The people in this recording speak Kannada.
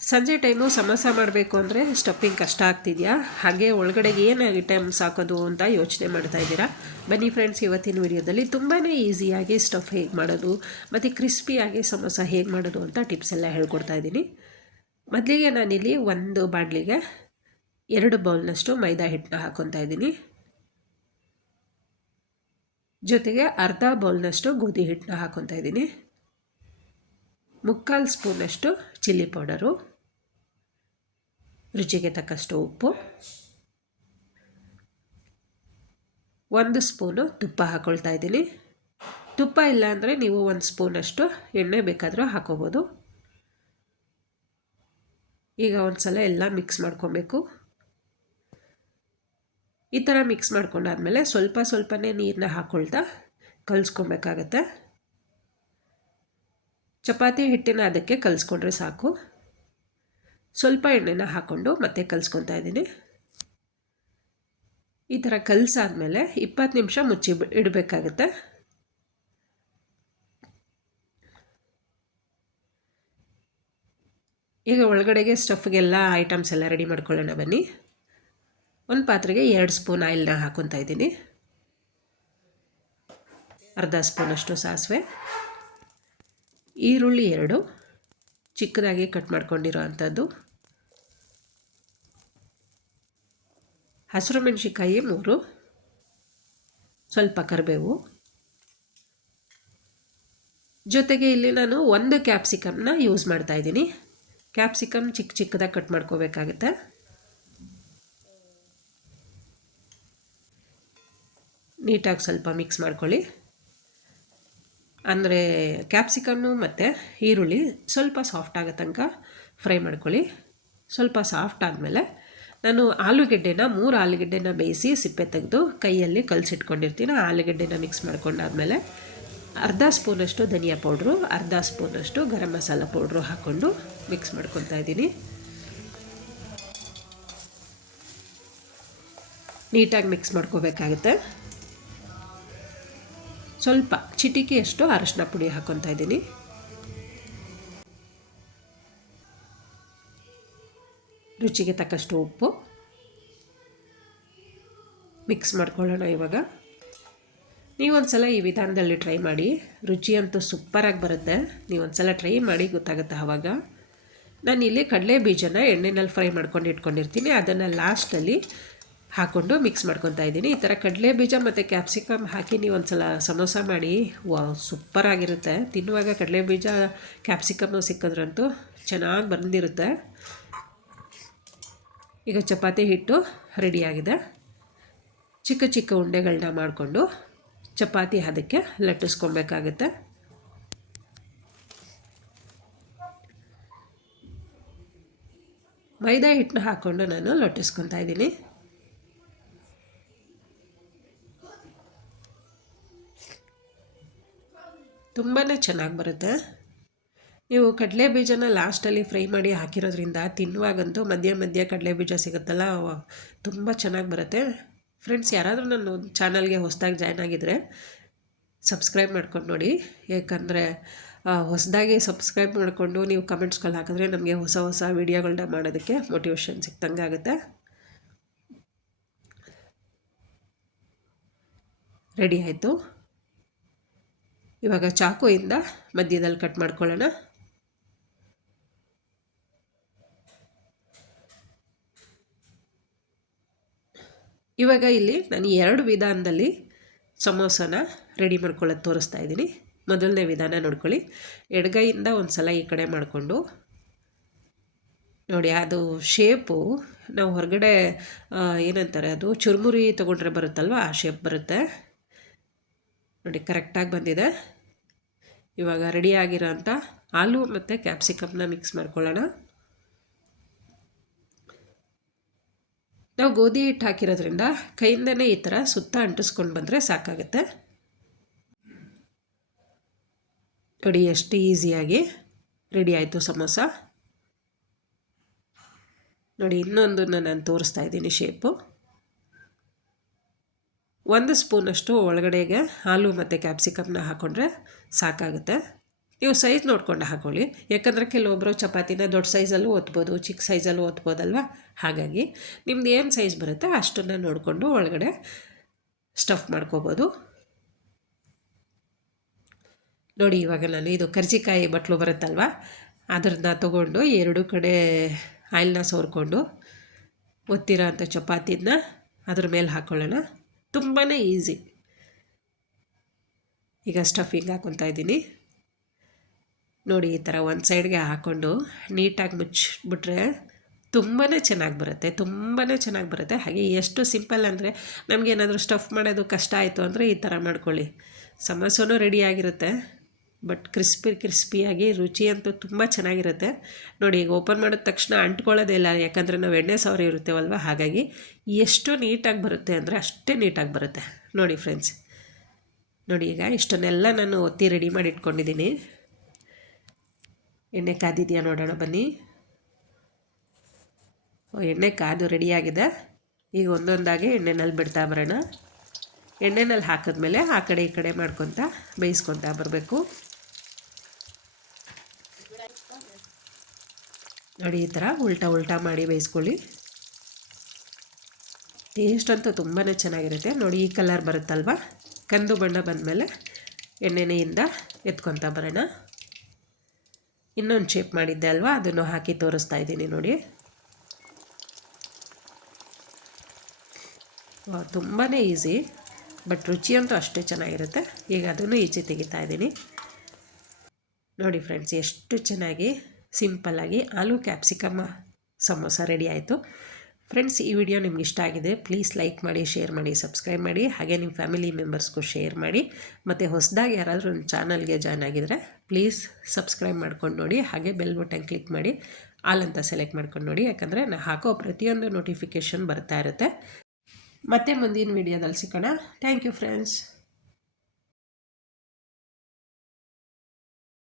ಸಂಜೆ ಟೈಮು ಸಮೋಸ ಮಾಡಬೇಕು ಅಂದರೆ ಸ್ಟಫಿಂಗ್ ಕಷ್ಟ ಆಗ್ತಿದೆಯಾ, ಹಾಗೆ ಒಳಗಡೆಗೆ ಏನು ಐಟಮ್ಸ್ ಹಾಕೋದು ಅಂತ ಯೋಚನೆ ಮಾಡ್ತಾ ಇದ್ದೀರಾ? ಬನ್ನಿ ಫ್ರೆಂಡ್ಸ್, ಇವತ್ತಿನ ವಿಡಿಯೋದಲ್ಲಿ ತುಂಬಾ ಈಸಿಯಾಗಿ ಸ್ಟಫ್ ಹೇಗೆ ಮಾಡೋದು ಮತ್ತು ಕ್ರಿಸ್ಪಿಯಾಗಿ ಸಮೋಸ ಹೇಗೆ ಮಾಡೋದು ಅಂತ ಟಿಪ್ಸ್ ಎಲ್ಲ ಹೇಳ್ಕೊಡ್ತಾ ಇದ್ದೀನಿ. ಮೊದಲಿಗೆ ನಾನಿಲ್ಲಿ ಒಂದು ಬಾಣಲಿಗೆ 2 ಬೌಲ್ನಷ್ಟು ಮೈದಾ ಹಿಟ್ಟನ್ನ ಹಾಕ್ಕೊತಾ ಇದ್ದೀನಿ. ಜೊತೆಗೆ ಅರ್ಧ ಬೌಲ್ನಷ್ಟು ಗೋಧಿ ಹಿಟ್ಟನ್ನ ಹಾಕ್ಕೊತಾ ಇದ್ದೀನಿ. 3/4 ಸ್ಪೂನಷ್ಟು ಚಿಲ್ಲಿ ಪೌಡರು, ರುಚಿಗೆ ತಕ್ಕಷ್ಟು ಉಪ್ಪು, 1 ಸ್ಪೂನು ತುಪ್ಪ ಹಾಕ್ಕೊಳ್ತಾ ಇದ್ದೀನಿ. ತುಪ್ಪ ಇಲ್ಲ ಅಂದರೆ ನೀವು 1 ಸ್ಪೂನಷ್ಟು ಎಣ್ಣೆ ಬೇಕಾದರೂ ಹಾಕೋಬೋದು. ಈಗ ಒಂದು ಸಲ ಎಲ್ಲ ಮಿಕ್ಸ್ ಮಾಡ್ಕೊಬೇಕು. ಈ ಥರ ಮಿಕ್ಸ್ ಮಾಡ್ಕೊಂಡಾದ್ಮೇಲೆ ಸ್ವಲ್ಪ ಸ್ವಲ್ಪನೇ ನೀರನ್ನ ಹಾಕ್ಕೊಳ್ತಾ ಕಲಿಸ್ಕೊಬೇಕಾಗತ್ತೆ. ಚಪಾತಿ ಹಿಟ್ಟಿನ ಅದಕ್ಕೆ ಕಲಿಸ್ಕೊಂಡ್ರೆ ಸಾಕು. ಸ್ವಲ್ಪ ಎಣ್ಣೆನ ಹಾಕ್ಕೊಂಡು ಮತ್ತೆ ಕಲಿಸ್ಕೊತಾ ಇದ್ದೀನಿ. ಈ ಥರ ಕಲಸಾದ್ಮೇಲೆ 20 ನಿಮಿಷ ಮುಚ್ಚಿ ಇಡಬೇಕಾಗತ್ತೆ. ಈಗ ಒಳಗಡೆಗೆ ಸ್ಟಫ್ಗೆಲ್ಲ ಐಟಮ್ಸ್ ಎಲ್ಲ ರೆಡಿ ಮಾಡ್ಕೊಳ್ಳೋಣ ಬನ್ನಿ. ಒಂದು ಪಾತ್ರೆಗೆ 2 ಸ್ಪೂನ್ ಆಯಿಲ್ನ ಹಾಕ್ಕೊತಾ ಇದ್ದೀನಿ. ಅರ್ಧ ಸ್ಪೂನಷ್ಟು ಸಾಸಿವೆ, ಈರುಳ್ಳಿ 2 ಚಿಕ್ಕದಾಗಿ ಕಟ್ ಮಾಡ್ಕೊಂಡಿರೋ ಅಂಥದ್ದು, ಹಸಿರು ಮೆಣಸಿನ್ಕಾಯಿ 3, ಸ್ವಲ್ಪ ಕರಿಬೇವು, ಜೊತೆಗೆ ಇಲ್ಲಿ ನಾನು 1 ಕ್ಯಾಪ್ಸಿಕಮ್ನ ಯೂಸ್ ಮಾಡ್ತಾ ಇದ್ದೀನಿ. ಕ್ಯಾಪ್ಸಿಕಮ್ ಚಿಕ್ಕದಾಗಿ ಕಟ್ ಮಾಡ್ಕೋಬೇಕಾಗುತ್ತೆ. ನೀಟಾಗಿ ಸ್ವಲ್ಪ ಮಿಕ್ಸ್ ಮಾಡ್ಕೊಳ್ಳಿ. ಅಂದರೆ ಕ್ಯಾಪ್ಸಿಕಮ್ಮು ಮತ್ತು ಈರುಳ್ಳಿ ಸ್ವಲ್ಪ ಸಾಫ್ಟ್ ಆಗೋ ತನಕ ಫ್ರೈ ಮಾಡ್ಕೊಳ್ಳಿ. ಸ್ವಲ್ಪ ಸಾಫ್ಟ್ ಆದಮೇಲೆ ನಾನು ಆಲೂಗೆಡ್ಡೆನ 3 ಆಲೂಗೆಡ್ಡೆನ ಬೇಯಿಸಿ ಸಿಪ್ಪೆ ತೆಗೆದು ಕೈಯಲ್ಲಿ ಕಲಸಿಟ್ಕೊಂಡಿರ್ತೀನಿ. ಆಲೂಗೆಡ್ಡೆನ ಮಿಕ್ಸ್ ಮಾಡ್ಕೊಂಡಾದ್ಮೇಲೆ ಅರ್ಧ ಸ್ಪೂನಷ್ಟು ಧನಿಯಾ ಪೌಡ್ರು, ಅರ್ಧ ಸ್ಪೂನಷ್ಟು ಗರಂ ಮಸಾಲ ಪೌಡ್ರು ಹಾಕ್ಕೊಂಡು ಮಿಕ್ಸ್ ಮಾಡ್ಕೊತಾ ಇದ್ದೀನಿ. ನೀಟಾಗಿ ಮಿಕ್ಸ್ ಮಾಡ್ಕೋಬೇಕಾಗುತ್ತೆ. ಸ್ವಲ್ಪ ಚಿಟಿಕೆಯಷ್ಟು ಅರಶಿನ ಪುಡಿ ಹಾಕ್ಕೊತಾ ಇದ್ದೀನಿ. ರುಚಿಗೆ ತಕ್ಕಷ್ಟು ಉಪ್ಪು. ಮಿಕ್ಸ್ ಮಾಡ್ಕೊಳ್ಳೋಣ. ಇವಾಗ ನೀವೊಂದು ಸಲ ಈ ವಿಧಾನದಲ್ಲಿ ಟ್ರೈ ಮಾಡಿ, ರುಚಿ ಅಂತೂ ಸೂಪರಾಗಿ ಬರುತ್ತೆ. ನೀವೊಂದು ಸಲ ಟ್ರೈ ಮಾಡಿ ಗೊತ್ತಾಗುತ್ತೆ. ಆವಾಗ ನಾನಿಲ್ಲಿ ಕಡಲೆ ಬೀಜನ ಎಣ್ಣೆನಲ್ಲಿ ಫ್ರೈ ಮಾಡ್ಕೊಂಡು ಇಟ್ಕೊಂಡಿರ್ತೀನಿ, ಅದನ್ನು ಲಾಸ್ಟಲ್ಲಿ ಹಾಕ್ಕೊಂಡು ಮಿಕ್ಸ್ ಮಾಡ್ಕೊತಾ ಇದ್ದೀನಿ. ಈ ಥರ ಕಡಲೆ ಬೀಜ ಮತ್ತು ಕ್ಯಾಪ್ಸಿಕಮ್ ಹಾಕಿ ನೀವು ಒಂದು ಸಲ ಸಮೋಸ ಮಾಡಿ, ಸೂಪರಾಗಿರುತ್ತೆ. ತಿನ್ನುವಾಗ ಕಡಲೆ ಬೀಜ ಕ್ಯಾಪ್ಸಿಕಮ್ಮು ಸಿಕ್ಕಿದ್ರಂತೂ ಚೆನ್ನಾಗಿ ಬಂದಿರುತ್ತೆ. ಈಗ ಚಪಾತಿ ಹಿಟ್ಟು ರೆಡಿಯಾಗಿದೆ. ಚಿಕ್ಕ ಚಿಕ್ಕ ಉಂಡೆಗಳನ್ನ ಮಾಡಿಕೊಂಡು ಚಪಾತಿ ಅದಕ್ಕೆ ಲಟ್ಟಿಸ್ಕೊಬೇಕಾಗುತ್ತೆ. ಮೈದಾ ಹಿಟ್ಟನ್ನ ಹಾಕ್ಕೊಂಡು ನಾನು ಲಟ್ಟಿಸ್ಕೊತಾ ಇದ್ದೀನಿ. ತುಂಬಾ ಚೆನ್ನಾಗಿ ಬರುತ್ತೆ. ನೀವು ಕಡಲೆ ಬೀಜನ ಲಾಸ್ಟಲ್ಲಿ ಫ್ರೈ ಮಾಡಿ ಹಾಕಿರೋದ್ರಿಂದ ತಿನ್ನುವಾಗಂತೂ ಮಧ್ಯ ಮಧ್ಯ ಕಡಲೆ ಬೀಜ ಸಿಗುತ್ತಲ್ಲ, ತುಂಬ ಚೆನ್ನಾಗಿ ಬರುತ್ತೆ. ಫ್ರೆಂಡ್ಸ್, ಯಾರಾದರೂ ನನ್ನ ಚಾನಲ್ಗೆ ಹೊಸದಾಗಿ ಜಾಯ್ನ್ ಆಗಿದ್ದರೆ ಸಬ್ಸ್ಕ್ರೈಬ್ ಮಾಡ್ಕೊಂಡು ನೋಡಿ. ಯಾಕಂದರೆ ಹೊಸದಾಗಿ ಸಬ್ಸ್ಕ್ರೈಬ್ ಮಾಡಿಕೊಂಡು ನೀವು ಕಮೆಂಟ್ಸ್ಗಳು ಹಾಕಿದ್ರೆ ನಮಗೆ ಹೊಸ ಹೊಸ ವೀಡಿಯೋಗಳನ್ನ ಮಾಡೋದಕ್ಕೆ ಮೋಟಿವೇಶನ್ ಸಿಕ್ತಂಗೆ ಆಗುತ್ತೆ. ರೆಡಿ ಆಯಿತು. ಇವಾಗ ಚಾಕುಯಿಂದ ಮಧ್ಯದಲ್ಲಿ ಕಟ್ ಮಾಡ್ಕೊಳ್ಳೋಣ. ಇವಾಗ ಇಲ್ಲಿ ನಾನು 2 ವಿಧಾನದಲ್ಲಿ ಸಮೋಸನ ರೆಡಿ ಮಾಡ್ಕೊಳ್ಳೋದು ತೋರಿಸ್ತಾ ಇದ್ದೀನಿ. ಮೊದಲನೇ ವಿಧಾನ ನೋಡ್ಕೊಳ್ಳಿ. ಎಡಗೈಯಿಂದ ಒಂದು ಸಲ ಈ ಕಡೆ ಮಾಡಿಕೊಂಡು ನೋಡಿ, ಅದು ಶೇಪು ನಾವು ಹೊರಗಡೆ ಏನಂತಾರೆ, ಅದು ಚುರುಮುರಿ ತೊಗೊಂಡ್ರೆ ಬರುತ್ತಲ್ವ, ಆ ಶೇಪ್ ಬರುತ್ತೆ ನೋಡಿ. ಕರೆಕ್ಟಾಗಿ ಬಂದಿದೆ. ಇವಾಗ ರೆಡಿಯಾಗಿರೋ ಅಂಥ ಆಲೂ ಮತ್ತು ಕ್ಯಾಪ್ಸಿಕಮ್ನ ಮಿಕ್ಸ್ ಮಾಡ್ಕೊಳ್ಳೋಣ. ನಾವು ಗೋಧಿ ಹಿಟ್ಟು ಹಾಕಿರೋದ್ರಿಂದ ಕೈಯಿಂದನೇ ಈ ಥರ ಸುತ್ತ ಅಂಟಿಸ್ಕೊಂಡು ಬಂದರೆ ಸಾಕಾಗುತ್ತೆ ನೋಡಿ. ಎಷ್ಟು ಈಸಿಯಾಗಿ ರೆಡಿ ಆಯಿತು ಸಮೋಸ ನೋಡಿ. ಇನ್ನೊಂದನ್ನು ನಾನು ತೋರಿಸ್ತಾ ಇದ್ದೀನಿ ಶೇಪು. 1 ಸ್ಪೂನಷ್ಟು ಒಳಗಡೆಗೆ ಆಲೂ ಮತ್ತು ಕ್ಯಾಪ್ಸಿಕಮ್ನ ಹಾಕ್ಕೊಂಡ್ರೆ ಸಾಕಾಗುತ್ತೆ. ನೀವು ಸೈಜ್ ನೋಡ್ಕೊಂಡು ಹಾಕ್ಕೊಳ್ಳಿ, ಯಾಕಂದರೆ ಕೆಲವೊಬ್ಬರು ಚಪಾತಿನ ದೊಡ್ಡ ಸೈಜಲ್ಲೂ ಒತ್ಬೋದು, ಚಿಕ್ಕ ಸೈಜಲ್ಲೂ ಒತ್ಬೋದಲ್ವ. ಹಾಗಾಗಿ ನಿಮ್ದು ಏನು ಸೈಜ್ ಬರುತ್ತೆ ಅಷ್ಟನ್ನು ನೋಡಿಕೊಂಡು ಒಳಗಡೆ ಸ್ಟಫ್ ಮಾಡ್ಕೋಬೋದು. ನೋಡಿ ಇವಾಗ ನಾನು ಇದು ಕರ್ಜಿಕಾಯಿ ಬಟ್ಲು ಬರುತ್ತಲ್ವ, ಅದನ್ನು ತೊಗೊಂಡು ಎರಡು ಕಡೆ ಆಯಿಲ್ನ ಸೋರ್ಕೊಂಡು ಒತ್ತಿರೋ ಅಂಥ ಚಪಾತಿನ ಅದ್ರ ಮೇಲೆ ಹಾಕ್ಕೊಳ್ಳೋಣ. ತುಂಬಾ ಈಸಿ. ಈಗ ಸ್ಟಫಿಂಗ್ ಹಾಕ್ಕೊತಾ ಇದ್ದೀನಿ. ನೋಡಿ ಈ ಥರ ಒಂದು ಸೈಡ್ಗೆ ಹಾಕ್ಕೊಂಡು ನೀಟಾಗಿ ಮುಚ್ಚಿಬಿಟ್ರೆ ತುಂಬಾ ಚೆನ್ನಾಗಿ ಬರುತ್ತೆ. ಹಾಗೆ ಎಷ್ಟು ಸಿಂಪಲ್ ಅಂದರೆ ನಮಗೇನಾದರೂ ಸ್ಟಫ್ ಮಾಡೋದು ಕಷ್ಟ ಆಯಿತು ಅಂದರೆ ಈ ಥರ ಮಾಡ್ಕೊಳ್ಳಿ. ಸಮೋಸನೂ ರೆಡಿಯಾಗಿರುತ್ತೆ, ಬಟ್ ಕ್ರಿಸ್ಪಿಯಾಗಿ ರುಚಿ ಅಂತೂ ತುಂಬ ಚೆನ್ನಾಗಿರುತ್ತೆ. ನೋಡಿ ಈಗ ಓಪನ್ ಮಾಡಿದ ತಕ್ಷಣ ಅಂಟ್ಕೊಳ್ಳೋದೇ ಇಲ್ಲ, ಯಾಕಂದರೆ ನಾವು ಎಣ್ಣೆ ಸವರಿ ಇರುತ್ತೇವಲ್ವ. ಹಾಗಾಗಿ ಎಷ್ಟು ನೀಟಾಗಿ ಬರುತ್ತೆ ಅಂದರೆ ಅಷ್ಟೇ ನೀಟಾಗಿ ಬರುತ್ತೆ. ನೋಡಿ ಫ್ರೆಂಡ್ಸ್, ನೋಡಿ ಈಗ ಇಷ್ಟನ್ನೆಲ್ಲ ನಾನು ಒತ್ತಿ ರೆಡಿ ಮಾಡಿ ಇಟ್ಕೊಂಡಿದ್ದೀನಿ. ಎಣ್ಣೆ ಕಾದಿದೆಯಾ ನೋಡೋಣ ಬನ್ನಿ. ಎಣ್ಣೆ ಕಾದು ರೆಡಿಯಾಗಿದೆ. ಈಗ ಒಂದೊಂದಾಗಿ ಎಣ್ಣೆನಲ್ಲಿ ಬಿಡ್ತಾ ಬರೋಣ. ಎಣ್ಣೆನಲ್ಲಿ ಹಾಕಿದ್ಮೇಲೆ ಆ ಕಡೆ ಈ ಕಡೆ ಮಾಡ್ಕೊತ ಬೇಯಿಸ್ಕೊತಾ ಬರಬೇಕು. ನೋಡಿ ಈ ಥರ ಉಲ್ಟಾ ಮಾಡಿ ಬೇಯಿಸ್ಕೊಳ್ಳಿ. ಟೇಸ್ಟ್ ಅಂತೂ ತುಂಬಾ ಚೆನ್ನಾಗಿರುತ್ತೆ. ನೋಡಿ ಈ ಕಲರ್ ಬರುತ್ತಲ್ವ, ಕಂದು ಬಣ್ಣ ಬಂದಮೇಲೆ ಎಣ್ಣೆಯಿಂದ ಎತ್ಕೊತಾ ಬರೋಣ. ಇನ್ನೊಂದು ಶೇಪ್ ಮಾಡಿದ್ದೆ ಅಲ್ವಾ, ಅದನ್ನು ಹಾಕಿ ತೋರಿಸ್ತಾ ಇದ್ದೀನಿ ನೋಡಿ. ತುಂಬಾ ಈಸಿ, ಬಟ್ ರುಚಿಯಂತೂ ಅಷ್ಟೇ ಚೆನ್ನಾಗಿರುತ್ತೆ. ಈಗ ಅದನ್ನು ಈಚೆ ತೆಗಿತಾ ಇದ್ದೀನಿ. ನೋಡಿ ಫ್ರೆಂಡ್ಸ್, ಎಷ್ಟು ಚೆನ್ನಾಗಿ ಸಿಂಪಲ್ಲಾಗಿ ಆಲೂ ಕ್ಯಾಪ್ಸಿಕಮ್ ಸಮೋಸ ರೆಡಿ ಆಯಿತು. ಫ್ರೆಂಡ್ಸ್, ಈ ವಿಡಿಯೋ ನಿಮ್ಗೆ ಇಷ್ಟ ಆಗಿದೆ, ಪ್ಲೀಸ್ ಲೈಕ್ ಮಾಡಿ, ಶೇರ್ ಮಾಡಿ, ಸಬ್ಸ್ಕ್ರೈಬ್ ಮಾಡಿ. ಹಾಗೆ ನಿಮ್ಮ ಫ್ಯಾಮಿಲಿ ಮೆಂಬರ್ಸ್ಗೂ ಶೇರ್ ಮಾಡಿ. ಮತ್ತು ಹೊಸದಾಗಿ ಯಾರಾದರೂ ನನ್ನ ಚಾನಲ್ಗೆ ಜಾಯ್ನ್ ಆಗಿದರೆ ಪ್ಲೀಸ್ ಸಬ್ಸ್ಕ್ರೈಬ್ ಮಾಡ್ಕೊಂಡು ನೋಡಿ. ಹಾಗೆ ಬೆಲ್ ಬಟನ್ ಕ್ಲಿಕ್ ಮಾಡಿ ಆಲ್ ಅಂತ ಸೆಲೆಕ್ಟ್ ಮಾಡ್ಕೊಂಡು ನೋಡಿ, ಯಾಕಂದರೆ ನಾನು ಹಾಕೋ ಪ್ರತಿಯೊಂದು ನೋಟಿಫಿಕೇಷನ್ ಬರ್ತಾ ಇರುತ್ತೆ. ಮತ್ತೆ ಮುಂದಿನ ವಿಡಿಯೋದಲ್ಲಿ ಸಿಗೋಣ. Thank you friends.